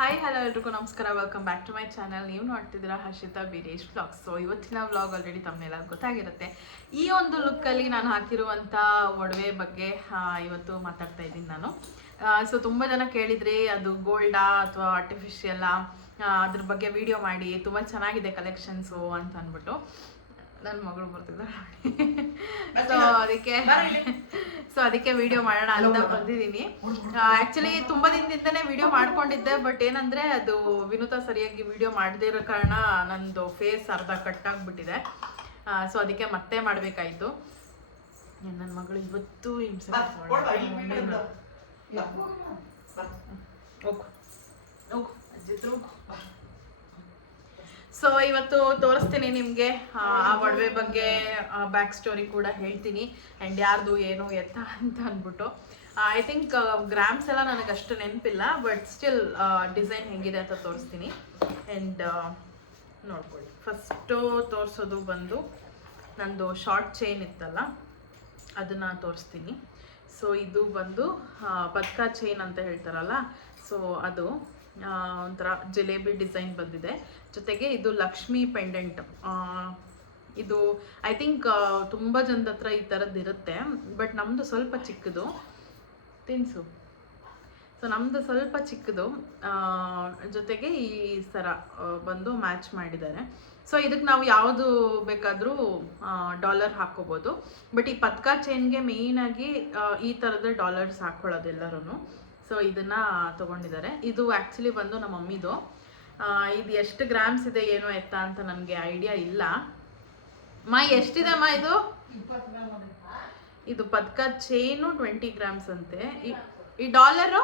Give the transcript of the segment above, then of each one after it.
Hi hello ಎಲ್ರಿಗೂ ನಮಸ್ಕಾರ, welcome back to my channel. ನೀವು ನೋಡ್ತಿದ್ದೀರಾ ಹರ್ಷಿತಾ ಬೀರೇಶ್ ವ್ಲಾಗ್ಸ್. ಸೊ ಇವತ್ತಿನ ವ್ಲಾಗ್ ಆಲ್ರೆಡಿ ತಮ್ಮನೆಲ್ಲ ಗೊತ್ತಾಗಿರುತ್ತೆ. ಈ ಒಂದು ಲುಕ್ಕಲ್ಲಿ ನಾನು ಹಾಕಿರುವಂಥ ಒಡವೆ ಬಗ್ಗೆ ಇವತ್ತು ಮಾತಾಡ್ತಾ ಇದ್ದೀನಿ ನಾನು. ಸೊ ತುಂಬ ಜನ ಕೇಳಿದ್ರಿ ಅದು ಗೋಲ್ಡಾ ಅಥವಾ ಆರ್ಟಿಫಿಷಿಯಲ್ಲಾ, ಅದ್ರ ಬಗ್ಗೆ ವಿಡಿಯೋ ಮಾಡಿ, ತುಂಬ ಚೆನ್ನಾಗಿದೆ ಕಲೆಕ್ಷನ್ಸು ಅಂತ ಅಂದ್ಬಿಟ್ಟು. ನನ್ನ ಮಗಳು ಬರ್ತಿದ್ದಾರೆ ಸೊ ಅದಕ್ಕೆ ವಿಡಿಯೋ ಮಾಡೋಣ ಅಂತ ಬಂದಿದ್ದೀನಿ. ಆ್ಯಕ್ಚುಲಿ ತುಂಬ ದಿನದಿಂದನೇ ವಿಡಿಯೋ ಮಾಡ್ಕೊಂಡಿದ್ದೆ, ಬಟ್ ಏನಂದರೆ ಅದು ವಿನುತಾ ಸರಿಯಾಗಿ ವಿಡಿಯೋ ಮಾಡದೇ ಇರೋ ಕಾರಣ ನಂದು ಫೇಸ್ ಅರ್ಧ ಕಟ್ಟಾಗ್ಬಿಟ್ಟಿದೆ. ಸೊ ಅದಕ್ಕೆ ಮತ್ತೆ ಮಾಡಬೇಕಾಯಿತು. ನನ್ನ ಮಗಳು ಇವತ್ತು ಹಿಂಸೆ ಸೊ ಇವತ್ತು ತೋರಿಸ್ತೀನಿ ನಿಮಗೆ ಆ ಒಡವೆ ಬಗ್ಗೆ, ಬ್ಯಾಕ್ ಸ್ಟೋರಿ ಕೂಡ ಹೇಳ್ತೀನಿ, ಆ್ಯಂಡ್ ಯಾರ್ದು ಏನು ಎತ್ತ ಅಂತ ಅಂದ್ಬಿಟ್ಟು. ಐ ಥಿಂಕ್ ಗ್ರಾಮ್ಸ್ ಎಲ್ಲ ನನಗೆ ಅಷ್ಟು ನೆನಪಿಲ್ಲ, ಬಟ್ ಸ್ಟಿಲ್ ಡಿಸೈನ್ ಹೆಂಗಿದೆ ಅಂತ ತೋರಿಸ್ತೀನಿ. ಆ್ಯಂಡ್ ನೋಡ್ಕೊಳ್ಳಿ. ಫಸ್ಟು ತೋರಿಸೋದು ಬಂದು ನಂದು ಶಾರ್ಟ್ ಚೈನ್ ಇತ್ತಲ್ಲ, ಅದನ್ನು ತೋರಿಸ್ತೀನಿ. ಸೊ ಇದು ಬಂದು ಪದ್ಕ ಚೈನ್ ಅಂತ ಹೇಳ್ತಾರಲ್ಲ, ಸೊ ಅದು ಒಂಥರ ಜಿಲೇಬಿ ಡಿಸೈನ್ ಬಂದಿದೆ. ಜೊತೆಗೆ ಇದು ಲಕ್ಷ್ಮಿ ಪೆಂಡೆಂಟ್. ಇದು ಐ ಥಿಂಕ್ ತುಂಬ ಜನದ ಹತ್ರ ಈ ಥರದ್ದು ಇರುತ್ತೆ, ಬಟ್ ನಮ್ಮದು ಸ್ವಲ್ಪ ಚಿಕ್ಕದು. ತಿನ್ಸು. ಸೊ ನಮ್ಮದು ಸ್ವಲ್ಪ ಚಿಕ್ಕದು, ಜೊತೆಗೆ ಈ ಥರ ಬಂದು ಮ್ಯಾಚ್ ಮಾಡಿದ್ದಾರೆ. ಸೊ ಇದಕ್ಕೆ ನಾವು ಯಾವುದು ಬೇಕಾದರೂ ಡಾಲರ್ ಹಾಕ್ಕೋಬೋದು, ಬಟ್ ಈ ಪದ್ಕ ಚೈನ್ಗೆ ಮೇಯ್ನಾಗಿ ಈ ಥರದ ಡಾಲರ್ಸ್ ಹಾಕ್ಕೊಳ್ಳೋದೆಲ್ಲರೂ. ಸೊ ಇದನ್ನು ತೊಗೊಂಡಿದ್ದಾರೆ. ಇದು ಆ್ಯಕ್ಚುಲಿ ಬಂದು ನಮ್ಮ ಮಮ್ಮಿದು. ಇದು ಎಷ್ಟು ಗ್ರಾಮ್ಸ್ ಇದೆ ಏನೋ ಎತ್ತ ಅಂತ ನನಗೆ ಐಡಿಯಾ ಇಲ್ಲ. ಎಷ್ಟಿದೆ ಇದು? ಇದು ಪದ್ಕ ಚೈನು 20 ಗ್ರಾಮ್ಸ್ ಅಂತೆ. ಈ ಡಾಲರ್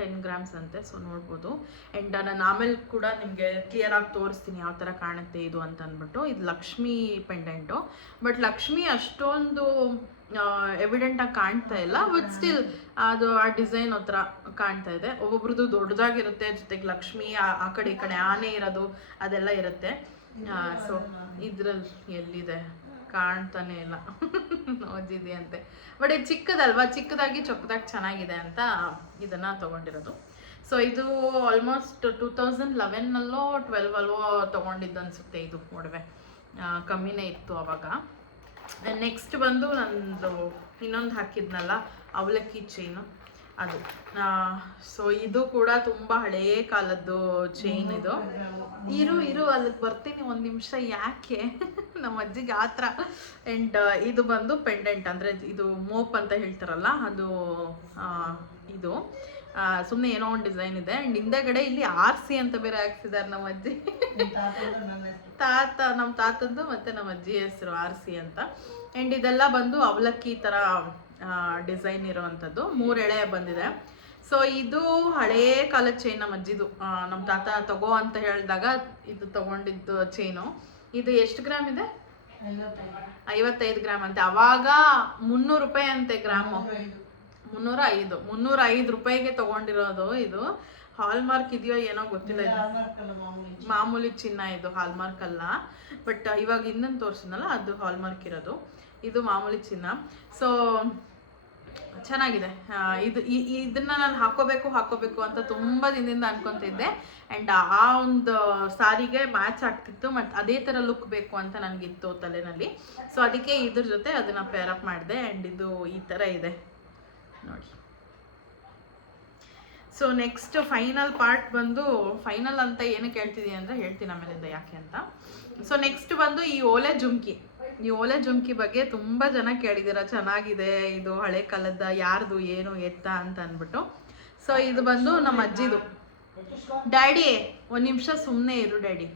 10 ಗ್ರಾಮ್ಸ್ ಅಂತೆ. ಸೊ ನೋಡ್ಬೋದು. ಆ್ಯಂಡ್ ನಾನು ಆಮೇಲೆ ಕೂಡ ನಿಮಗೆ ಕ್ಲಿಯರಾಗಿ ತೋರಿಸ್ತೀನಿ ಯಾವ ಥರ ಕಾಣುತ್ತೆ ಇದು ಅಂತ ಅಂದ್ಬಿಟ್ಟು. ಇದು ಲಕ್ಷ್ಮಿ ಪೆಂಡೆಂಟು, ಬಟ್ ಲಕ್ಷ್ಮಿ ಅಷ್ಟೊಂದು ಎವಿಡೆಂಟಾಗಿ ಕಾಣ್ತಾ ಇಲ್ಲ, ಬಟ್ ಸ್ಟಿಲ್ ಅದು ಆ ಡಿಸೈನ್ ಹತ್ರ ಕಾಣ್ತಾ ಇದೆ. ಒಬ್ಬೊಬ್ರದ್ದು ದೊಡ್ಡದಾಗಿರುತ್ತೆ, ಜೊತೆಗೆ ಲಕ್ಷ್ಮಿ ಆ ಕಡೆ ಈ ಕಡೆ ಆನೆ ಇರೋದು ಅದೆಲ್ಲ ಇರುತ್ತೆ. ಸೊ ಇದ್ರಲ್ಲಿ ಎಲ್ಲಿದೆ ಕಾಣ್ತಾನೆ ಇಲ್ಲ ನೋಜಿದೆ ಅಂತೆ. ಬಟ್ ಇದು ಚಿಕ್ಕದಲ್ವಾ, ಚಿಕ್ಕದಾಗಿ ಚೊಕ್ಕದಾಗಿ ಚೆನ್ನಾಗಿದೆ ಅಂತ ಇದನ್ನು ತೊಗೊಂಡಿರೋದು. ಸೊ ಇದು ಆಲ್ಮೋಸ್ಟ್ 2011ನಲ್ಲೋ 12ಅಲ್ಲೋ ತೊಗೊಂಡಿದ್ದು ಅನಿಸುತ್ತೆ ಇದು ಒಡವೆ. ಕಮ್ಮಿನೇ ಇತ್ತು ಅವಾಗ. ನೆಕ್ಸ್ಟ್ ಬಂದು ನಂದು ಇನ್ನೊಂದು ಹಾಕಿದ್ನಲ್ಲ ಅವಲಕ್ಕಿ ಚೈನು, ಅದು. ಸೊ ಇದು ಕೂಡ ತುಂಬ ಹಳೆಯ ಕಾಲದ್ದು ಚೈನ್ ಇದು. ಇರು ಅಲ್ಲಿಗೆ ಬರ್ತೀನಿ ಒಂದು ನಿಮಿಷ. ಯಾಕೆ ನಮ್ಮ ಅಜ್ಜಿಗೆ ಆ ಥರ. ಆ್ಯಂಡ್ ಇದು ಬಂದು ಪೆಂಡೆಂಟ್, ಅಂದರೆ ಇದು ಮೋಪ್ ಅಂತ ಹೇಳ್ತಾರಲ್ಲ ಅದು. ಇದು ಸುಮ್ಮನೆ ಏನೋ ಒಂದು ಡಿಸೈನ್ ಇದೆ. ಆ್ಯಂಡ್ ಹಿಂದೆಗಡೆ ಇಲ್ಲಿ RC ಅಂತ ಬೇರೆ ಹಾಕ್ಸಿದ್ದಾರೆ ನಮ್ಮ ಅಜ್ಜಿ. ನಮ್ಮ ತಾತದ್ದು ಮತ್ತು ನಮ್ಮ ಅಜ್ಜಿ ಹೆಸರು RC ಅಂತ. ಆ್ಯಂಡ್ ಇದೆಲ್ಲ ಬಂದು ಅವಲಕ್ಕಿ ಥರ ಡಿಸೈನ್ ಇರೋವಂಥದ್ದು. 3 ಎಳೆ ಬಂದಿದೆ. ಸೊ ಇದು ಹಳೇ ಕಾಲದ ಚೈನ್ ನಮ್ಮ ಅಜ್ಜಿದು. ನಮ್ಮ ತಾತ ತಗೋ ಅಂತ ಹೇಳಿದಾಗ ಇದು ತಗೊಂಡಿದ್ದು ಚೈನು. ಇದು ಎಷ್ಟು ಗ್ರಾಮ್ ಇದೆ? 55 ಗ್ರಾಮ್ ಅಂತೆ. ಅವಾಗ 300 ರೂಪಾಯಿ ಅಂತೆ ಗ್ರಾಮು. 305 ರೂಪಾಯಿಗೆ ತಗೊಂಡಿರೋದು ಇದು. ಹಾಲ್ಮಾರ್ಕ್ ಇದೆಯೋ ಏನೋ ಗೊತ್ತಿಲ್ಲ. ಇದು ಮಾಮೂಲಿ ಚಿನ್ನ, ಇದು ಹಾಲ್ಮಾರ್ಕ್ ಅಲ್ಲ. ಬಟ್ ಇವಾಗ ಇನ್ನೊಂದು ತೋರಿಸಿದ್ನಲ್ಲ ಅದು ಹಾಲ್ಮಾರ್ಕ್ ಇರೋದು, ಇದು ಮಾಮೂಲಿ ಚಿನ್ನ. ಸೊ ಚೆನ್ನಾಗಿದೆ. ಇದನ್ನ ನಾನು ಹಾಕೋಬೇಕು ಅಂತ ತುಂಬ ದಿನದಿಂದ ಅನ್ಕೊತಿದ್ದೆ. ಆ್ಯಂಡ್ ಆ ಒಂದು ಸಾರಿಗೆ ಮ್ಯಾಚ್ ಆಗ್ತಿತ್ತು, ಮತ್ತು ಅದೇ ಥರ ಲುಕ್ ಬೇಕು ಅಂತ ನನಗಿತ್ತು ತಲೆನಲ್ಲಿ. ಸೊ ಅದಕ್ಕೆ ಇದ್ರ ಜೊತೆ ಅದನ್ನು ಪೇರಪ್ ಮಾಡಿದೆ. ಆ್ಯಂಡ್ ಇದು ಈ ಥರ ಇದೆ ನೋಡಿ. ಸೊ ನೆಕ್ಸ್ಟ್ ಫೈನಲ್ ಪಾರ್ಟ್ ಬಂದು, ಫೈನಲ್ ಅಂತ ಏನಕ್ಕೆ ಹೇಳ್ತಿದ್ದೀನಿ ಅಂದರೆ ಹೇಳ್ತೀನಿ ಆಮೇಲಿಂದ ಯಾಕೆ ಅಂತ. ಸೊ ನೆಕ್ಸ್ಟ್ ಬಂದು ಈ ಓಲೆ ಜುಮ್ಕಿ ಬಗ್ಗೆ ತುಂಬ ಜನ ಕೇಳಿದ್ದೀರ. ಚೆನ್ನಾಗಿದೆ ಇದು, ಹಳೆ ಕಾಲದ, ಯಾರ್ದು ಏನು ಎತ್ತ ಅಂತ ಅಂದ್ಬಿಟ್ಟು. ಸೊ ಇದು ಬಂದು ನಮ್ಮ ಅಜ್ಜಿದು. ಡ್ಯಾಡಿ ಒಂದು ನಿಮಿಷ ಸುಮ್ಮನೆ ಇರು ಡ್ಯಾಡಿ.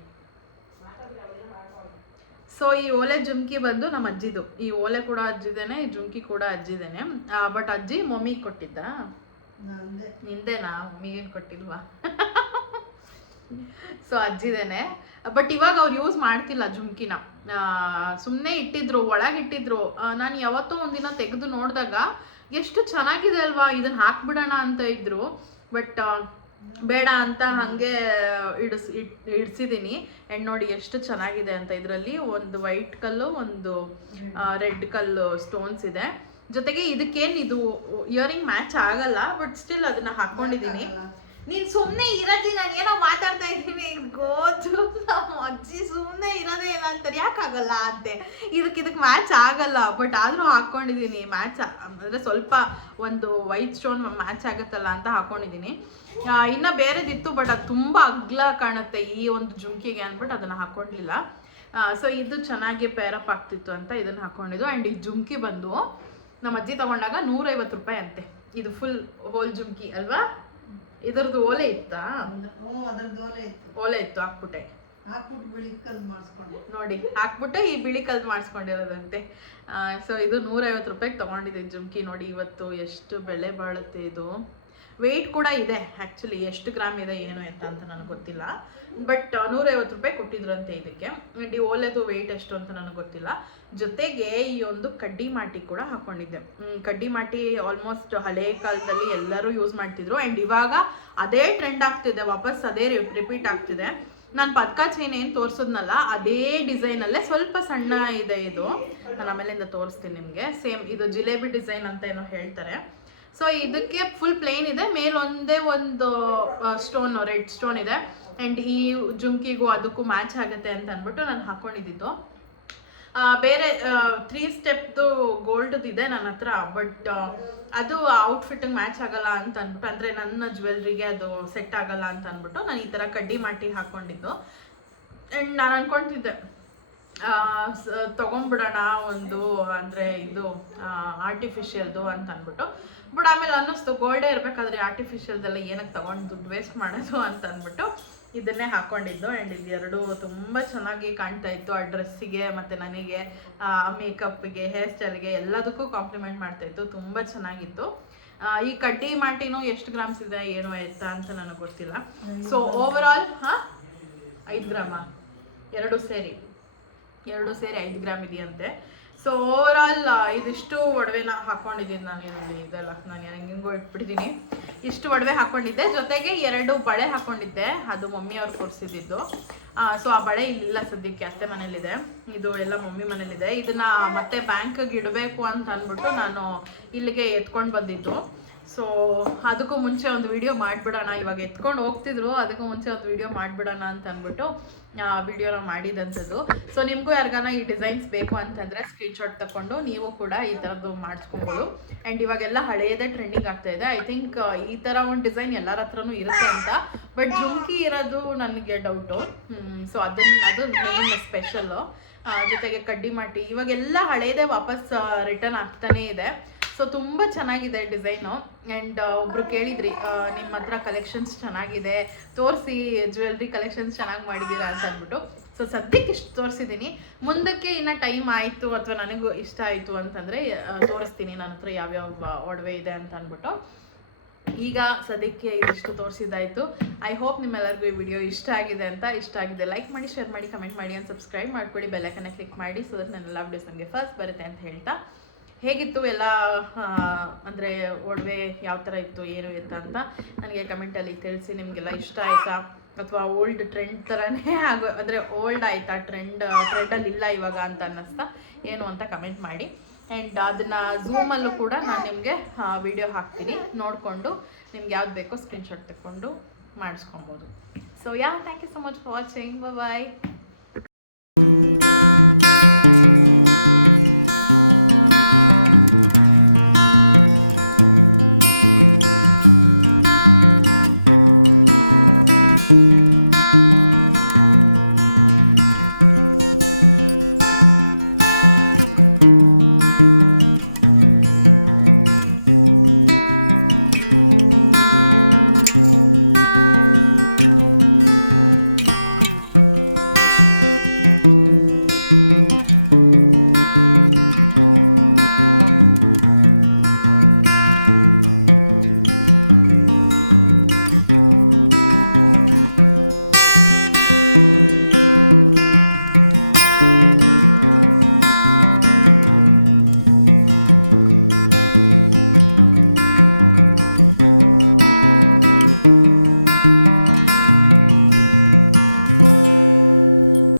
ಸೊ ಈ ಓಲೆ ಜುಮ್ಕಿ ಬಂದು ನಮ್ಮ ಅಜ್ಜಿದು. ಈ ಓಲೆ ಕೂಡ ಅಜ್ಜಿದೇನೆ, ಈ ಜುಮ್ಕಿ ಕೂಡ ಅಜ್ಜಿದೇನೆ. ಬಟ್ ಅಜ್ಜಿ ಮಮ್ಮಿಗೆ ಕೊಟ್ಟಿದ್ದ. ನಿಂದೇನಾ? ಮಮ್ಮಿಗೇನು ಕೊಟ್ಟಿಲ್ವಾ? ಸೊ ಅಜ್ಜಿದೇನೆ. ಬಟ್ ಇವಾಗ ಅವ್ರು ಯೂಸ್ ಮಾಡ್ತಿಲ್ಲ ಜುಮ್ಕಿನ, ಸುಮ್ಮನೆ ಇಟ್ಟಿದ್ರು, ಒಳಗಿಟ್ಟಿದ್ರು. ನಾನು ಯಾವತ್ತೋ ಒಂದಿನ ತೆಗೆದು ನೋಡಿದಾಗ ಎಷ್ಟು ಚೆನ್ನಾಗಿದೆ ಅಲ್ವಾ, ಇದನ್ನ ಹಾಕ್ಬಿಡೋಣ ಅಂತ ಇದ್ರು. ಬಟ್ ಬೇಡ ಅಂತ ಹಾಗೆ ಇಡ್ಸಿದ್ದೀನಿ. ಆ್ಯಂಡ್ ನೋಡಿ ಎಷ್ಟು ಚೆನ್ನಾಗಿದೆ ಅಂತ. ಇದರಲ್ಲಿ ಒಂದು ವೈಟ್ ಕಲ್ಲು, ಒಂದು ರೆಡ್ ಕಲ್ಲು ಸ್ಟೋನ್ಸ್ ಇದೆ. ಜೊತೆಗೆ ಇದಕ್ಕೇನು ಇದು ಇಯರಿಂಗ್ ಮ್ಯಾಚ್ ಆಗಲ್ಲ, ಬಟ್ ಸ್ಟಿಲ್ ಅದನ್ನ ಹಾಕೊಂಡಿದ್ದೀನಿ. ನೀನ್ ಸುಮ್ಮನೆ ಇರೋದಿ, ನಾನು ಏನೋ ಮಾತಾಡ್ತಾ ಇದ್ದೀನಿ ಗೊತ್ತು. ನಮ್ಮ ಅಜ್ಜಿ ಸುಮ್ಮನೆ ಇರೋದೇ ಇಲ್ಲ ಅಂತಾರೆ, ಯಾಕಾಗಲ್ಲ ಅಂತೆ. ಇದಕ್ಕೆ ಮ್ಯಾಚ್ ಆಗಲ್ಲ, ಬಟ್ ಆದರೂ ಹಾಕ್ಕೊಂಡಿದ್ದೀನಿ. ಮ್ಯಾಚ್ ಅಂದರೆ ಸ್ವಲ್ಪ ಒಂದು ವೈಟ್ ಸ್ಟೋನ್ ಮ್ಯಾಚ್ ಆಗುತ್ತಲ್ಲ ಅಂತ ಹಾಕ್ಕೊಂಡಿದ್ದೀನಿ. ಇನ್ನು ಬೇರೆದಿತ್ತು, ಬಟ್ ಅದು ತುಂಬ ಅಗ್ಲ ಕಾಣುತ್ತೆ ಈ ಒಂದು ಜುಮ್ಕಿಗೆ ಅಂದ್ಬಿಟ್ಟು ಅದನ್ನು ಹಾಕ್ಕೊಂಡಿಲ್ಲ. ಸೊ ಇದು ಚೆನ್ನಾಗಿ ಪೇರಪ್ ಆಗ್ತಿತ್ತು ಅಂತ ಇದನ್ನು ಹಾಕ್ಕೊಂಡಿದ್ದು. ಆ್ಯಂಡ್ ಈ ಜುಮ್ಕಿ ಬಂದು ನಮ್ಮ ಅಜ್ಜಿ ತೊಗೊಂಡಾಗ 150 ರೂಪಾಯಿ ಅಂತೆ. ಇದು ಫುಲ್ ಹೋಲ್ ಜುಮ್ಕಿ ಅಲ್ವಾ? ಇದರದ್ದು ಓಲೆ ಇತ್ತಾ? ಓಲೆ ಇತ್ತು, ಹಾಕ್ಬಿಟ್ಟೆ ನೋಡಿ, ಹಾಕ್ಬಿಟ್ಟು ಈ ಬಿಳಿ ಕಲ್ಲು ಮಾಡಿಸ್ಕೊಂಡಿರೋದಂತೆ. ಸೊ ಇದು 150 ರೂಪಾಯಿಗೆ ತೊಗೊಂಡಿದ್ದೆ ಜುಮ್ಕಿ. ನೋಡಿ ಇವತ್ತು ಎಷ್ಟು ಬೆಲೆ ಬಾಳುತ್ತೆ ಇದು. ವೆಯ್ಟ್ ಕೂಡ ಇದೆ ಆ್ಯಕ್ಚುಲಿ, ಎಷ್ಟು ಗ್ರಾಮ್ ಇದೆ ಏನು ಎತ್ತ ಅಂತ ನನಗೆ ಗೊತ್ತಿಲ್ಲ, ಬಟ್ 150 ರೂಪಾಯಿ ಕೊಟ್ಟಿದ್ರಂತೆ ಇದಕ್ಕೆ. ಆ್ಯಂಡ್ ಈ ಓಲೆದು ವೆಯ್ಟ್ ಎಷ್ಟು ಅಂತ ನನಗೆ ಗೊತ್ತಿಲ್ಲ. ಜೊತೆಗೆ ಈ ಒಂದು ಕಡ್ಡಿ ಮಾಟಿ ಕೂಡ ಹಾಕ್ಕೊಂಡಿದ್ದೆ. ಕಡ್ಡಿ ಮಾಟಿ ಆಲ್ಮೋಸ್ಟ್ ಹಳೆ ಕಾಲದಲ್ಲಿ ಎಲ್ಲರೂ ಯೂಸ್ ಮಾಡ್ತಿದ್ರು, ಆ್ಯಂಡ್ ಇವಾಗ ಅದೇ ಟ್ರೆಂಡ್ ಆಗ್ತಿದೆ, ವಾಪಸ್ ಅದೇ ರಿಪೀಟ್ ಆಗ್ತಿದೆ. ನಾನು ಪದ್ಕ ಚೈನ್ ಏನು ತೋರಿಸೋದ್ನಲ್ಲ ಅದೇ ಡಿಸೈನಲ್ಲೇ ಸ್ವಲ್ಪ ಸಣ್ಣ ಇದೆ ಇದು. ನಾನು ಆಮೇಲಿಂದ ತೋರಿಸ್ತೀನಿ ನಿಮಗೆ. ಸೇಮ್ ಇದು ಜಿಲೇಬಿ ಡಿಸೈನ್ ಅಂತ ಏನೋ ಹೇಳ್ತಾರೆ. ಸೊ ಇದಕ್ಕೆ ಫುಲ್ ಪ್ಲೇನ್ ಇದೆ, ಮೇಲೊಂದೇ ಒಂದು ಸ್ಟೋನ್, ರೆಡ್ ಸ್ಟೋನ್ ಇದೆ. ಆ್ಯಂಡ್ ಈ ಜುಮ್ಕಿಗೂ ಅದಕ್ಕೂ ಮ್ಯಾಚ್ ಆಗುತ್ತೆ ಅಂತ ಅಂದ್ಬಿಟ್ಟು ನಾನು ಹಾಕ್ಕೊಂಡಿದ್ದು. ಬೇರೆ 3 ಸ್ಟೆಪ್ದು ಗೋಲ್ಡ್ದು ಇದೆ ನನ್ನ ಹತ್ರ, ಬಟ್ ಅದು ಔಟ್ಫಿಟ್ಟಿಗೆ ಮ್ಯಾಚ್ ಆಗಲ್ಲ ಅಂತ ಅಂದ್ಬಿಟ್ಟು, ಅಂದರೆ ನನ್ನ ಜ್ಯುವೆಲ್ರಿಗೆ ಅದು ಸೆಟ್ ಆಗಲ್ಲ ಅಂತ ಅಂದ್ಬಿಟ್ಟು ನಾನು ಈ ಥರ ಕಡ್ಡಿ ಮಾಟಿ ಹಾಕ್ಕೊಂಡಿದ್ದು. ಆ್ಯಂಡ್ ನಾನು ಅಂದ್ಕೊಳ್ತಿದ್ದೆ ತೊಗೊಂಡ್ಬಿಡೋಣ ಒಂದು, ಅಂದರೆ ಇದು ಆರ್ಟಿಫಿಷಿಯಲ್ದು ಅಂತ ಅಂದ್ಬಿಟ್ಟು. ಬಟ್ ಆಮೇಲೆ ಅನ್ನಿಸ್ತು ಗೋಲ್ಡೇ ಇರಬೇಕಾದ್ರೆ ಆರ್ಟಿಫಿಷಿಯಲ್ದೆಲ್ಲ ಏನಕ್ಕೆ ತೊಗೊಂಡು ದುಡ್ಡು ವೇಸ್ಟ್ ಮಾಡೋದು ಅಂತ ಅಂದ್ಬಿಟ್ಟು ಇದನ್ನೇ ಹಾಕ್ಕೊಂಡಿದ್ದು. ಆ್ಯಂಡ್ ಇದು ಎರಡು ತುಂಬ ಚೆನ್ನಾಗಿ ಕಾಣ್ತಾ ಇತ್ತು. ಆ ಡ್ರೆಸ್ಸಿಗೆ ಮತ್ತು ನನಗೆ ಮೇಕಪ್ಗೆ, ಹೇರ್ ಸ್ಟೈಲ್ಗೆ ಎಲ್ಲದಕ್ಕೂ ಕಾಂಪ್ಲಿಮೆಂಟ್ ಮಾಡ್ತಾಯಿತ್ತು. ತುಂಬ ಚೆನ್ನಾಗಿತ್ತು. ಈ ಕಡ್ಡಿ ಮಾಟಿನೂ ಎಷ್ಟು ಗ್ರಾಮ್ಸ್ ಇದೆ ಏನು ಎತ್ತ ಅಂತ ನನಗೆ ಗೊತ್ತಿಲ್ಲ. ಸೊ ಓವರ್ ಆಲ್ 5 ಗ್ರಾಮ, ಎರಡು ಸೇರಿ 5 ಗ್ರಾಮ್ ಇದೆಯಂತೆ. ಸೊ ಓವರ್ ಆಲ್ ಇದಿಷ್ಟು ಒಡವೆನ ಹಾಕ್ಕೊಂಡಿದ್ದೀನಿ ನಾನು. ಇದೆಲ್ಲ ನಾನು ಹೆಂಗೋ ಇಟ್ಬಿಟ್ಟಿದ್ದೀನಿ. ಇಷ್ಟು ಒಡವೆ ಹಾಕ್ಕೊಂಡಿದ್ದೆ, ಜೊತೆಗೆ 2 ಬಳೆ ಹಾಕ್ಕೊಂಡಿದ್ದೆ. ಅದು ಮಮ್ಮಿ ಅವ್ರು ಕೊಡಿಸಿದ್ದು. ಸೊ ಆ ಬಳೆ ಇಲ್ಲಿಲ್ಲ ಸದ್ಯಕ್ಕೆ, ಅತ್ತೆ ಮನೇಲಿದೆ. ಇದು ಎಲ್ಲ ಮಮ್ಮಿ ಮನೇಲಿದೆ. ಇದನ್ನು ಮತ್ತೆ ಬ್ಯಾಂಕಿಗೆ ಇಡಬೇಕು ಅಂತ ಅಂದ್ಬಿಟ್ಟು ನಾನು ಇಲ್ಲಿಗೆ ಎತ್ಕೊಂಡು ಬಂದಿದ್ದು. ಸೊ ಅದಕ್ಕೂ ಮುಂಚೆ ಒಂದು ವಿಡಿಯೋ ಮಾಡಿಬಿಡೋಣ, ಇವಾಗ ಎತ್ಕೊಂಡು ಹೋಗ್ತಿದ್ರು, ಅದಕ್ಕೂ ಮುಂಚೆ ಒಂದು ವಿಡಿಯೋ ಮಾಡಿಬಿಡೋಣ ಅಂತ ಅಂದ್ಬಿಟ್ಟು ವಿಡಿಯೋನ ಮಾಡಿದಂಥದ್ದು. ಸೊ ನಿಮಗೂ ಯಾರಿಗಾನ ಈ ಡಿಸೈನ್ಸ್ ಬೇಕು ಅಂತಂದರೆ ಸ್ಕ್ರೀನ್ಶಾಟ್ ತಗೊಂಡು ನೀವು ಕೂಡ ಈ ಥರದ್ದು ಮಾಡಿಸ್ಕೊಬೋದು. ಆ್ಯಂಡ್ ಇವಾಗೆಲ್ಲ ಹಳೆಯದೇ ಟ್ರೆಂಡಿಂಗ್ ಆಗ್ತಾಯಿದೆ. ಐ ಥಿಂಕ್ ಈ ಥರ ಒಂದು ಡಿಸೈನ್ ಎಲ್ಲರ ಹತ್ರನೂ ಇರುತ್ತೆ ಅಂತ, ಬಟ್ ಜುಮ್ಕಿ ಇರೋದು ನನಗೆ ಡೌಟು. ಸೊ ಅದು ಮೇನ್ ಸ್ಪೆಷಲ್ಲು. ಜೊತೆಗೆ ಕಡ್ಡಿ ಮಾಟಿ ಇವಾಗೆಲ್ಲ ಹಳೆಯದೇ ವಾಪಸ್ ರಿಟರ್ನ್ ಆಗ್ತಾನೇ ಇದೆ. ಸೊ ತುಂಬ ಚೆನ್ನಾಗಿದೆ ಡಿಸೈನು. ಆ್ಯಂಡ್ ಒಬ್ರು ಕೇಳಿದ್ರಿ ನಿಮ್ಮ ಹತ್ರ ಕಲೆಕ್ಷನ್ಸ್ ಚೆನ್ನಾಗಿದೆ ತೋರಿಸಿ, ಜ್ಯುವೆಲ್ರಿ ಕಲೆಕ್ಷನ್ಸ್ ಚೆನ್ನಾಗಿ ಮಾಡಿದ್ದೀರಾ ಅಂತ ಅಂದ್ಬಿಟ್ಟು. ಸೊ ಸದ್ಯಕ್ಕೆ ಇಷ್ಟು ತೋರಿಸಿದ್ದೀನಿ. ಮುಂದಕ್ಕೆ ಇನ್ನು ಟೈಮ್ ಆಯಿತು ಅಥವಾ ನನಗೂ ಇಷ್ಟ ಆಯಿತು ಅಂತಂದರೆ ತೋರಿಸ್ತೀನಿ ನನ್ನ ಹತ್ರ ಯಾವ್ಯಾವ ಒಡವೆ ಇದೆ ಅಂತ ಅಂದ್ಬಿಟ್ಟು. ಈಗ ಸದ್ಯಕ್ಕೆ ಇದಿಷ್ಟು ತೋರಿಸಿದ್ದಾಯಿತು. ಐ ಹೋಪ್ ನಿಮ್ಮೆಲ್ಲರಿಗೂ ಈ ವಿಡಿಯೋ ಇಷ್ಟ ಆಗಿದೆ ಅಂತ. ಇಷ್ಟ ಆಗಿದೆ ಲೈಕ್ ಮಾಡಿ, ಶೇರ್ ಮಾಡಿ, ಕಮೆಂಟ್ ಮಾಡಿ, ಅಂತ ಸಬ್ಸ್ಕ್ರೈಬ್ ಮಾಡ್ಕೊಳ್ಳಿ, ಬೆಲ್ಲೈಕನ್ನ ಕ್ಲಿಕ್ ಮಾಡಿ, ಸೊ ದಟ್ ನನ್ನೆಲ್ಲ ವಿಡಿಯೋಸ್ ನನಗೆ ಫಸ್ಟ್ ಬರುತ್ತೆ ಅಂತ ಹೇಳ್ತಾ, ಹೇಗಿತ್ತು ಎಲ್ಲ ಅಂದರೆ ಒಡವೆ ಯಾವ ಥರ ಇತ್ತು ಏನು ಇತ್ತು ಅಂತ ನನಗೆ ಕಮೆಂಟಲ್ಲಿ ತಿಳಿಸಿ. ನಿಮಗೆಲ್ಲ ಇಷ್ಟ ಆಯಿತಾ ಅಥವಾ ಓಲ್ಡ್ ಟ್ರೆಂಡ್ ಥರನೇ ಅಂದರೆ ಓಲ್ಡ್ ಆಯಿತಾ, ಟ್ರೆಂಡಲ್ಲಿ ಇಲ್ಲ ಇವಾಗ ಅಂತ ಅನ್ನಿಸ್ತಾ ಏನು ಅಂತ ಕಮೆಂಟ್ ಮಾಡಿ. ಆ್ಯಂಡ್ ಅದನ್ನು ಝೂಮಲ್ಲೂ ಕೂಡ ನಾನು ನಿಮಗೆ ವಿಡಿಯೋ ಹಾಕ್ತೀನಿ, ನೋಡಿಕೊಂಡು ನಿಮ್ಗೆ ಯಾವ್ದು ಬೇಕೋ ಸ್ಕ್ರೀನ್ಶಾಟ್ ತಗೊಂಡು ಮಾಡಿಸ್ಕೊಬೋದು. So thank you so much for watching. Bye.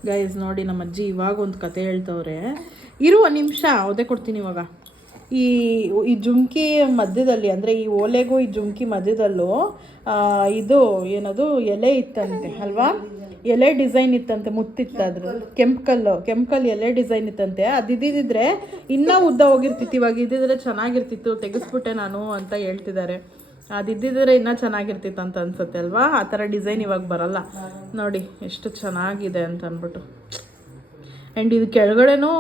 Guys ನೋಡಿ, ನಮ್ಮ ಅಜ್ಜಿ ಇವಾಗ ಒಂದು ಕತೆ ಹೇಳ್ತವ್ರೆ. ಇರುವ ನಿಮಿಷ ಓದೇ ಕೊಡ್ತೀನಿ ಇವಾಗ. ಈ ಜುಮ್ಕಿ ಮಧ್ಯದಲ್ಲಿ ಅಂದರೆ ಈ ಓಲೆಗೂ ಈ ಜುಮ್ಕಿ ಮಧ್ಯದಲ್ಲೂ ಇದು ಏನದು ಎಲೆ ಇತ್ತಂತೆ ಅಲ್ವಾ, ಎಲೆ ಡಿಸೈನ್ ಇತ್ತಂತೆ, ಮುತ್ತಿತ್ತಾದ್ರು ಕೆಂಪು ಎಲೆ ಡಿಸೈನ್ ಇತ್ತಂತೆ. ಅದು ಇದ್ದಿದ್ರೆ ಇನ್ನೂ ಉದ್ದ ಹೋಗಿರ್ತಿತ್ತು, ಇವಾಗ ಇದ್ದಿದ್ರೆ ಚೆನ್ನಾಗಿರ್ತಿತ್ತು, ತೆಗೆಸ್ಬಿಟ್ಟೆ ನಾನು ಅಂತ ಹೇಳ್ತಿದ್ದಾರೆ. ಅದಿದ್ದಿದ್ರೆ ಇನ್ನೂ ಚೆನ್ನಾಗಿರ್ತಿತ್ತು ಅಂತ ಅನ್ಸುತ್ತೆ ಅಲ್ವಾ. ಆ ಥರ ಡಿಸೈನ್ ಇವಾಗ ಬರಲ್ಲ ನೋಡಿ ಎಷ್ಟು ಚೆನ್ನಾಗಿದೆ ಅಂತ ಅಂದ್ಬಿಟ್ಟು. ಆ್ಯಂಡ್ ಇದು ಕೆಳಗಡೆನೂ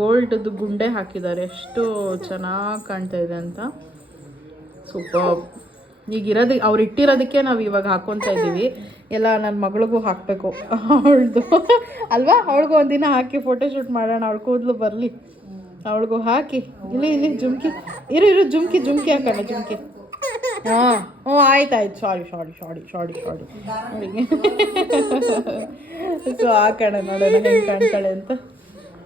ಗೋಲ್ಡ್ದು ಗುಂಡೆ ಹಾಕಿದ್ದಾರೆ, ಎಷ್ಟು ಚೆನ್ನಾಗಿ ಕಾಣ್ತಾ ಇದೆ ಅಂತ. ಸೂಪರ್. ಈಗಿರೋದು ಅವ್ರು ಇಟ್ಟಿರೋದಕ್ಕೆ ನಾವು ಇವಾಗ ಹಾಕ್ಕೊತಾ ಇದ್ದೀವಿ. ಎಲ್ಲ ನನ್ನ ಮಗಳಿಗೂ ಹಾಕಬೇಕು ಅವಳದು ಅಲ್ವಾ, ಅವಳಿಗೂ ಒಂದಿನ ಹಾಕಿ ಫೋಟೋಶೂಟ್ ಮಾಡೋಣ, ಅವಳು ಕೂದಲು ಬರಲಿ, ಅವಳಿಗೂ ಹಾಕಿ. ಇಲ್ಲಿ ಜುಮ್ಕಿ ಇರು ಜುಮ್ಕಿ ಹಾಕೋಣ, ಜುಮ್ಕಿ. ಹಾಂ ಆಯ್ತು ಸಾರಿ ಸೊ ಹಾಕೋಣ, ನೋಡೋಣ ಹೆಂಗೆ ಕಾಣ್ತಾಳೆ ಅಂತ.